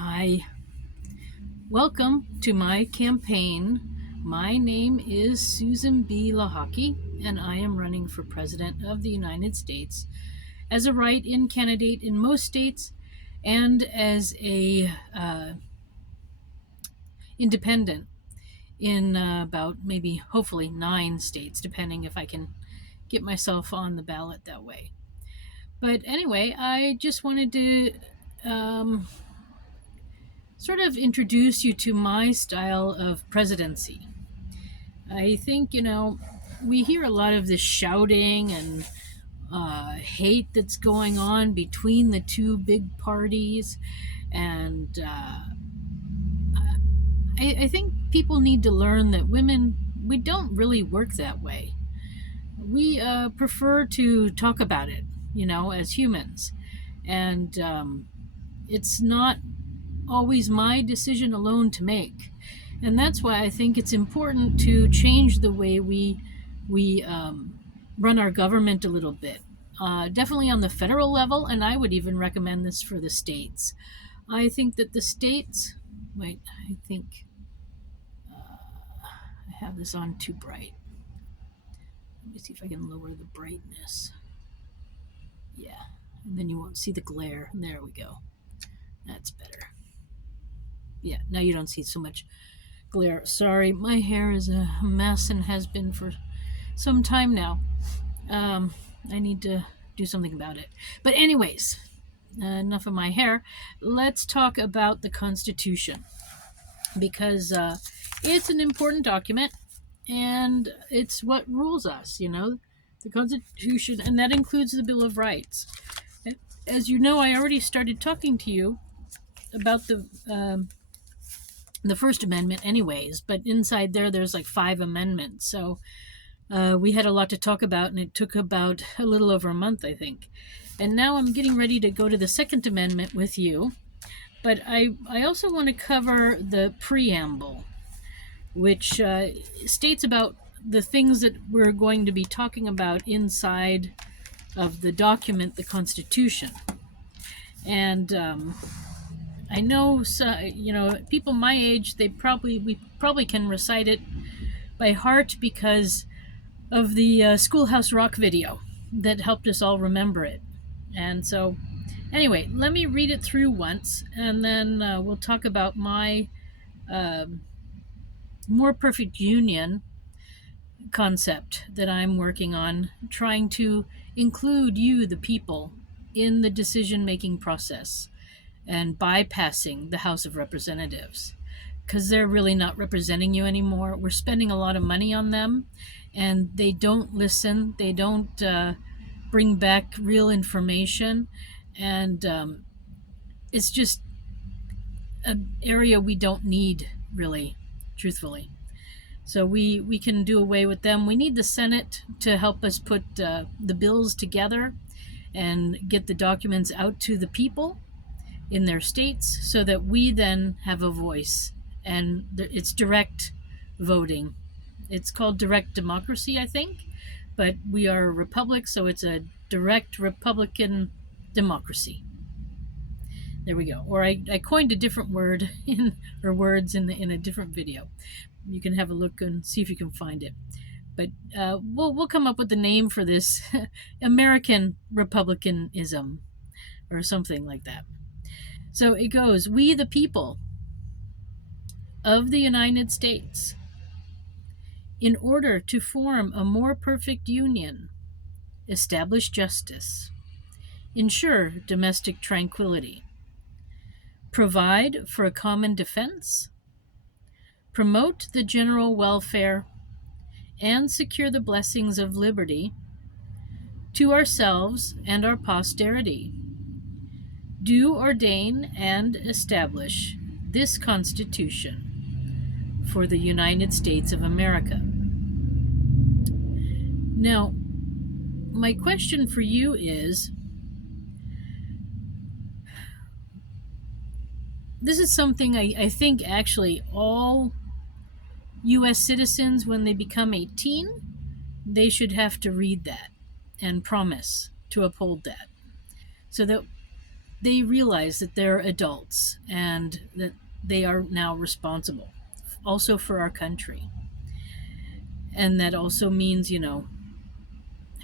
Hi, welcome to my campaign. My name is Susan B Lochocki, and I am running for President of the United States as a write-in candidate in most states and as a independent in about maybe hopefully 9 states, depending if I can get myself on the ballot that way. But anyway, I just wanted to sort of introduce you to my style of presidency. I think, we hear a lot of this shouting and hate that's going on between the two big parties. And I think people need to learn that women, we don't really work that way. We prefer to talk about it, as humans. And it's not always my decision alone to make. And that's why I think it's important to change the way we run our government a little bit. Definitely on the federal level, and I would even recommend this for the states. I think that the states, wait, I think I have this on too bright. Let me see if I can lower the brightness. Yeah, and then you won't see the glare. There we go. That's better. Yeah, now you don't see so much glare. Sorry, my hair is a mess and has been for some time now. I need to do something about it. But anyways, enough of my hair. Let's talk about the Constitution, because it's an important document and it's what rules us, the Constitution, and that includes the Bill of Rights. As you know, I already started talking to you about the First Amendment anyways, but inside there's like 5 amendments. So we had a lot to talk about, and it took about a little over a month, I think. And now I'm getting ready to go to the Second Amendment with you. But I also want to cover the Preamble, which states about the things that we're going to be talking about inside of the document, the Constitution. And I know, people my age, we probably can recite it by heart because of the Schoolhouse Rock video that helped us all remember it. And so, anyway, let me read it through once, and then we'll talk about my more perfect union concept that I'm working on, trying to include you, the people, in the decision-making process and bypassing the House of Representatives, because they're really not representing you anymore. We're spending a lot of money on them, and they don't listen. They don't bring back real information, and it's just an area we don't need, really, truthfully. So we can do away with them. We need the Senate to help us put the bills together and get the documents out to the people in their states so that we then have a voice. And it's direct voting. It's called direct democracy, I think, but we are a republic, so it's a direct Republican democracy. There we go. Or I coined a different word words in a different video. You can have a look and see if you can find it. But we'll come up with the name for this American Republicanism or something like that. So it goes, we the people of the United States, in order to form a more perfect union, establish justice, ensure domestic tranquility, provide for a common defense, promote the general welfare, and secure the blessings of liberty to ourselves and our posterity, do ordain and establish this Constitution for the United States of America. Now, my question for you is, this is something I think actually all U.S. citizens, when they become 18, they should have to read that and promise to uphold that. So that they realize that they're adults and that they are now responsible also for our country. And that also means,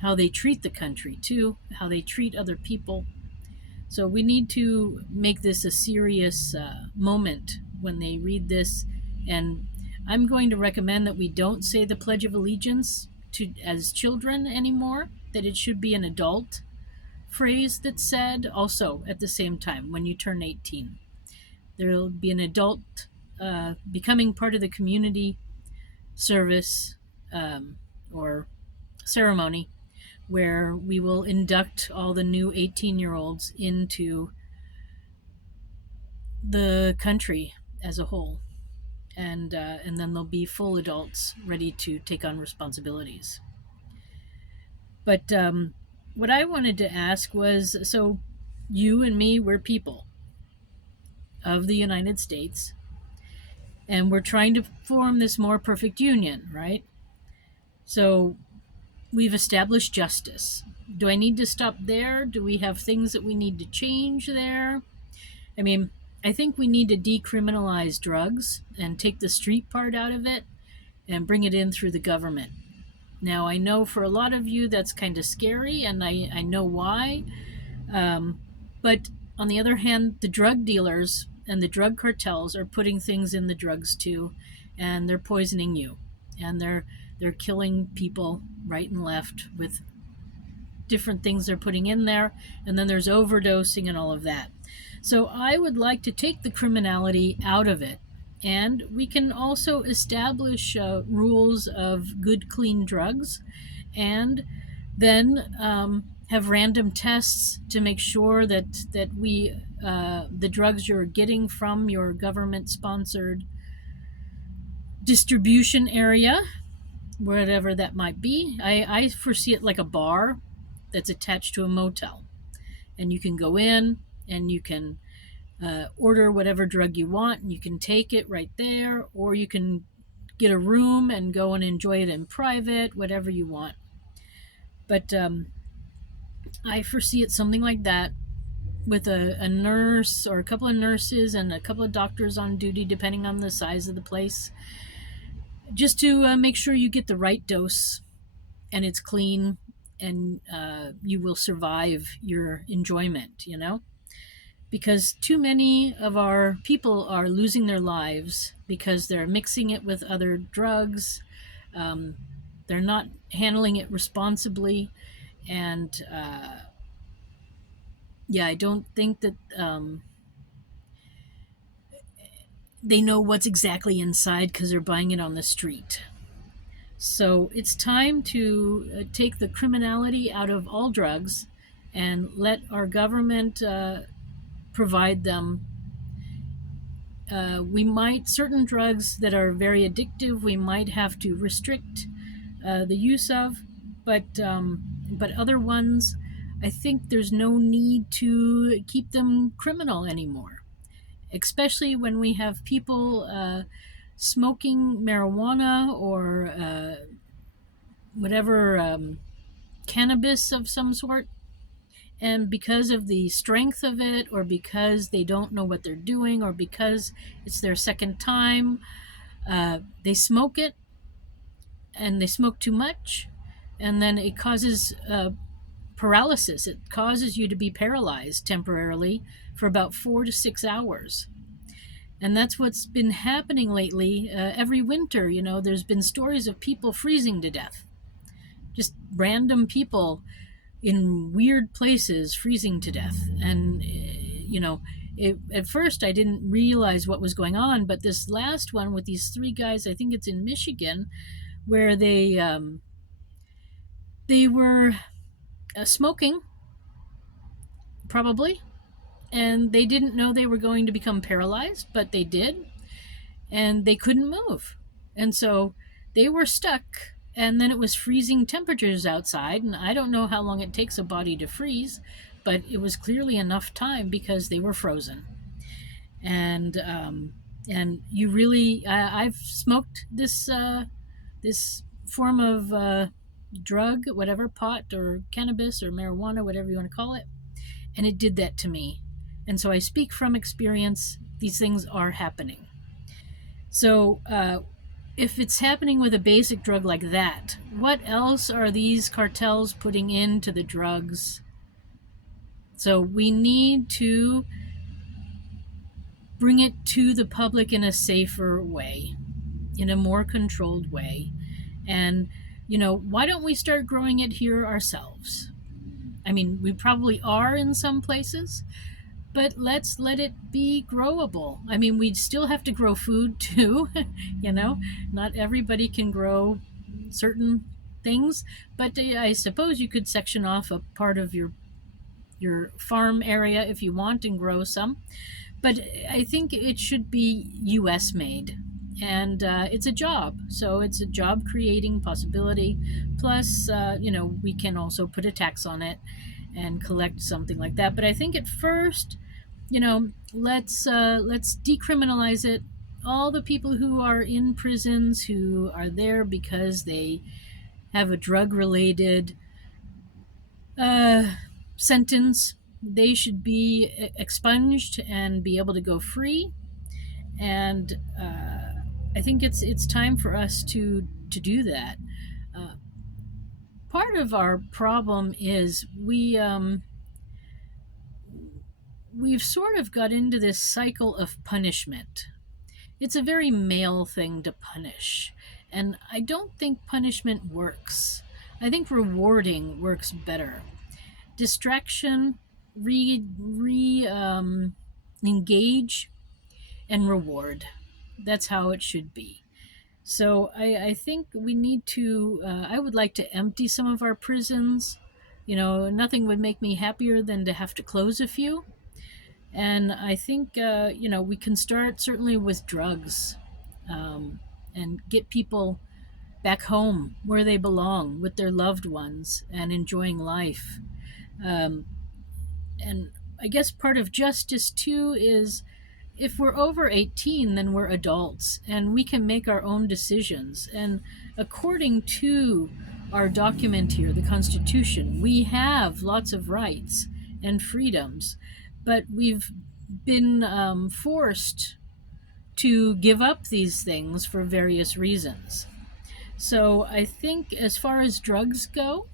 how they treat the country too, how they treat other people. So we need to make this a serious moment when they read this. And I'm going to recommend that we don't say the Pledge of Allegiance as children anymore, that it should be an adult phrase that's said also at the same time when you turn 18. There'll be an adult becoming part of the community service or ceremony where we will induct all the new 18-year-olds into the country as a whole. And then they'll be full adults ready to take on responsibilities. But what I wanted to ask was, so you and me, we're people of the United States, and we're trying to form this more perfect union, right? So we've established justice. Do I need to stop there? Do we have things that we need to change there? I mean, I think we need to decriminalize drugs and take the street part out of it and bring it in through the government. Now, I know for a lot of you that's kind of scary, and I know why. But on the other hand, the drug dealers and the drug cartels are putting things in the drugs too, and they're poisoning you, and they're killing people right and left with different things they're putting in there, and then there's overdosing and all of that. So I would like to take the criminality out of it, and we can also establish rules of good, clean drugs, and then have random tests to make sure that we the drugs you're getting from your government-sponsored distribution area, whatever that might be. I foresee it like a bar that's attached to a motel, and you can go in and you can order whatever drug you want, and you can take it right there, or you can get a room and go and enjoy it in private, whatever you want. But I foresee it something like that, with a nurse or a couple of nurses and a couple of doctors on duty, depending on the size of the place, just to make sure you get the right dose and it's clean, and you will survive your enjoyment, because too many of our people are losing their lives because they're mixing it with other drugs. They're not handling it responsibly, and I don't think that they know what's exactly inside because they're buying it on the street. So it's time to take the criminality out of all drugs and let our government provide them. Certain drugs that are very addictive, we might have to restrict the use of, but other ones, I think there's no need to keep them criminal anymore, especially when we have people smoking marijuana or whatever, cannabis of some sort, and because of the strength of it, or because they don't know what they're doing, or because it's their second time, they smoke it, and they smoke too much, and then it causes paralysis. It causes you to be paralyzed temporarily for about 4 to 6 hours. And that's what's been happening lately. Every winter, there's been stories of people freezing to death. Just random people in weird places freezing to death. And, at first I didn't realize what was going on, but this last one with these 3 guys, I think it's in Michigan, where they were smoking, probably, and they didn't know they were going to become paralyzed, but they did, and they couldn't move. And so they were stuck, and then it was freezing temperatures outside, and I don't know how long it takes a body to freeze, but it was clearly enough time because they were frozen. And you really, I've smoked this form of drug, whatever, pot or cannabis or marijuana, whatever you want to call it, and it did that to me. And so I speak from experience. These things are happening. So, if it's happening with a basic drug like that, what else are these cartels putting into the drugs? So, we need to bring it to the public in a safer way, in a more controlled way. And, why don't we start growing it here ourselves? I mean, we probably are in some places, but let's let it be growable. I mean, we still have to grow food too, you know, not everybody can grow certain things, but I suppose you could section off a part of your farm area if you want and grow some. But I think it should be US made. And it's a job. So it's a job creating possibility. Plus, we can also put a tax on it and collect something like that. But I think at first, let's decriminalize it. All the people who are in prisons who are there because they have a drug related uh, sentence, they should be expunged and be able to go free. And I think it's time for us to do that. Uh, Part of our problem is we've sort of got into this cycle of punishment. It's a very male thing to punish, and I don't think punishment works. I think rewarding works better. Distraction, engage, and reward. That's how it should be. So I think we need to. I would like to empty some of our prisons. Nothing would make me happier than to have to close a few. And I think, we can start certainly with drugs, um, and get people back home where they belong with their loved ones and enjoying life. Um, and I guess part of justice too is if we're over 18, then we're adults and we can make our own decisions. And according to our document here, the Constitution, we have lots of rights and freedoms, but we've been forced to give up these things for various reasons. So I think as far as drugs go,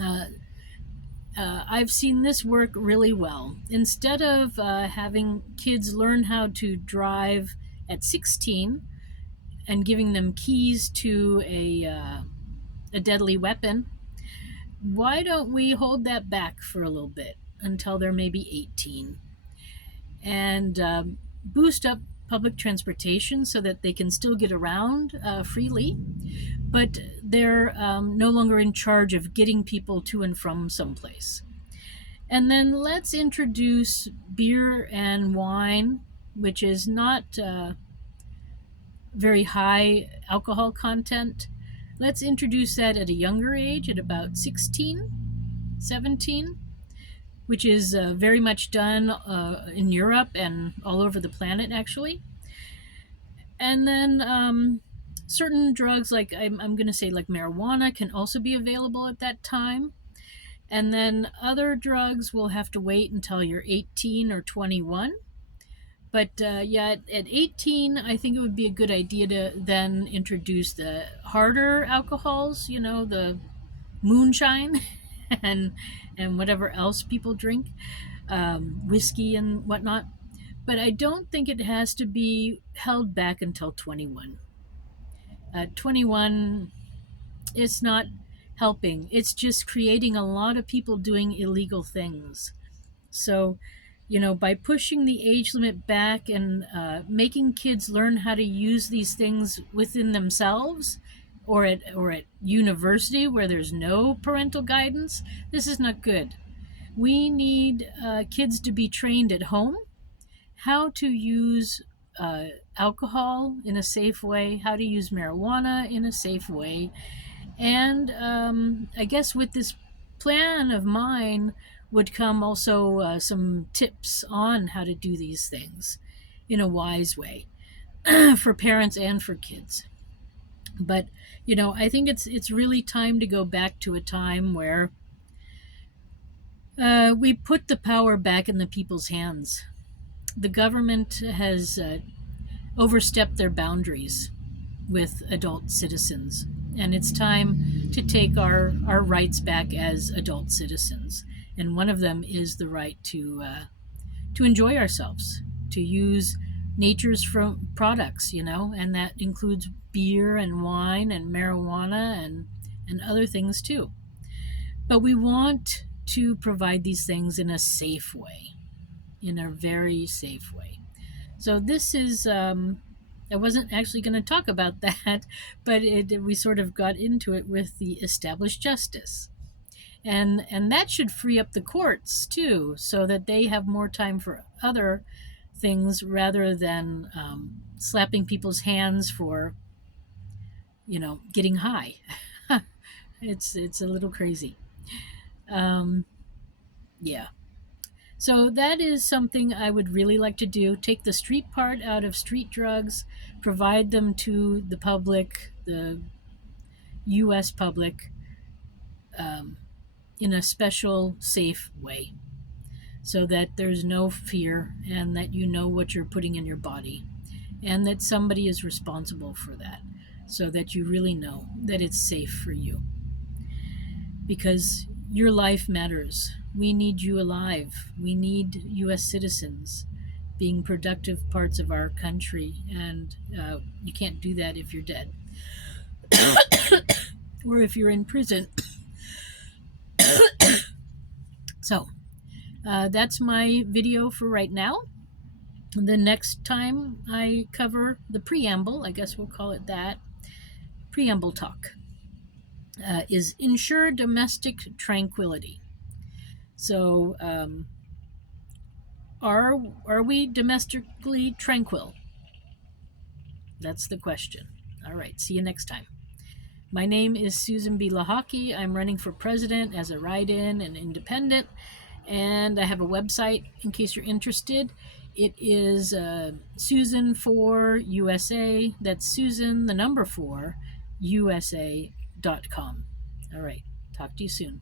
uh, I've seen this work really well. Instead of having kids learn how to drive at 16 and giving them keys to a deadly weapon, why don't we hold that back for a little bit until they're maybe 18 and boost up public transportation so that they can still get around freely, but they're no longer in charge of getting people to and from someplace. And then let's introduce beer and wine, which is not very high alcohol content. Let's introduce that at a younger age, at about 16, 17, which is very much done in Europe and all over the planet, actually. And then certain drugs, like I'm going to say, like marijuana, can also be available at that time. And then other drugs will have to wait until you're 18 or 21. But yeah, at 18, I think it would be a good idea to then introduce the harder alcohols, the moonshine and whatever else people drink, whiskey and whatnot. But I don't think it has to be held back until 21. 21, it's not helping. It's just creating a lot of people doing illegal things. So, by pushing the age limit back and making kids learn how to use these things within themselves, or at university where there's no parental guidance, this is not good. We need kids to be trained at home how to use alcohol in a safe way, how to use marijuana in a safe way. And I guess with this plan of mine would come also some tips on how to do these things in a wise way for parents and for kids. But I think it's really time to go back to a time where We put the power back in the people's hands. The government has overstepped their boundaries with adult citizens, and it's time to take our rights back as adult citizens. And one of them is the right to enjoy ourselves, to use nature's products, and that includes beer and wine and marijuana and other things too. But we want to provide these things in a safe way, in a very safe way. So this is I wasn't actually going to talk about that, but we sort of got into it with the established justice, and that should free up the courts too, so that they have more time for other things rather than slapping people's hands for getting high. It's a little crazy. Um, yeah. So that is something I would really like to do. Take the street part out of street drugs, provide them to the public, the U.S. public, um, in a special, safe way, so that there's no fear and that you know what you're putting in your body and that somebody is responsible for that, so that you really know that it's safe for you. Because your life matters. We need you alive. We need U.S. citizens being productive parts of our country, and you can't do that if you're dead or if you're in prison. So that's my video for right now. The next time I cover the preamble, I guess we'll call it that, preamble talk, is ensure domestic tranquility. So, are we domestically tranquil? That's the question. All right, see you next time. My name is Susan B Lochocki. I'm running for president as a write-in and independent, and I have a website in case you're interested. It is Susan 4 USA. That's Susan the number 4 USA.com. All right, talk to you soon.